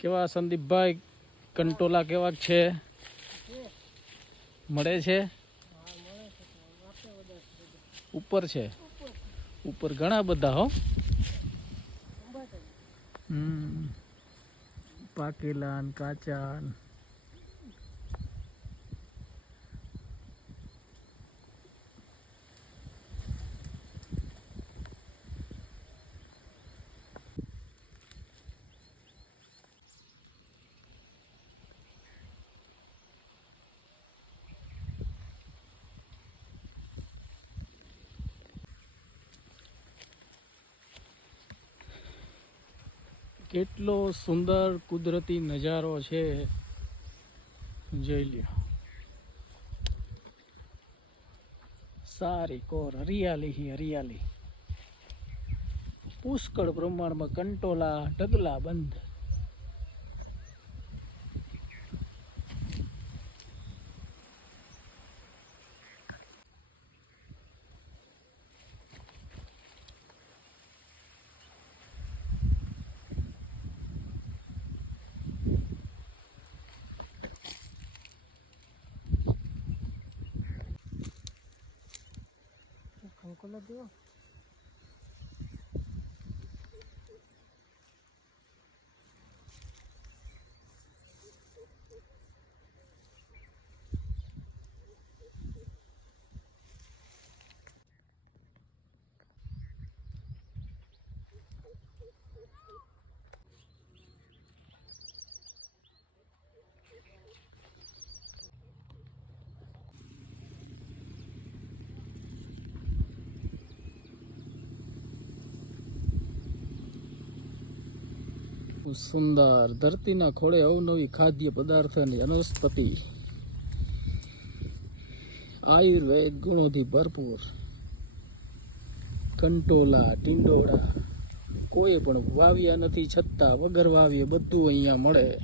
કેવા સંદીપભાઈ, કંટોલા કેવા છે? મળે છે? ઉપર છે? ઉપર ઘણા બધા હો. પાકેલા કાચા કેટલો સુંદર કુદરતી નજારો છે. જોઈ લ્યો. સારી કોર હરિયાલી હી હરિયાલી પુષ્કળ પ્રમાણમાં કંટોલા, ઢગલા બંધ. ¿Cómo con los? સુંદર, ધરતીના ખોળે અવનવી ખાદ્ય પદાર્થોની વનસ્પતિ. આયુર્વેદ ગુણોથી ભરપૂર. કંટોલા, ટીંડોળા, કોઈ પણ વાવ્યા નથી છતાં વગર વાવીએ બધું અહીંયા મળે.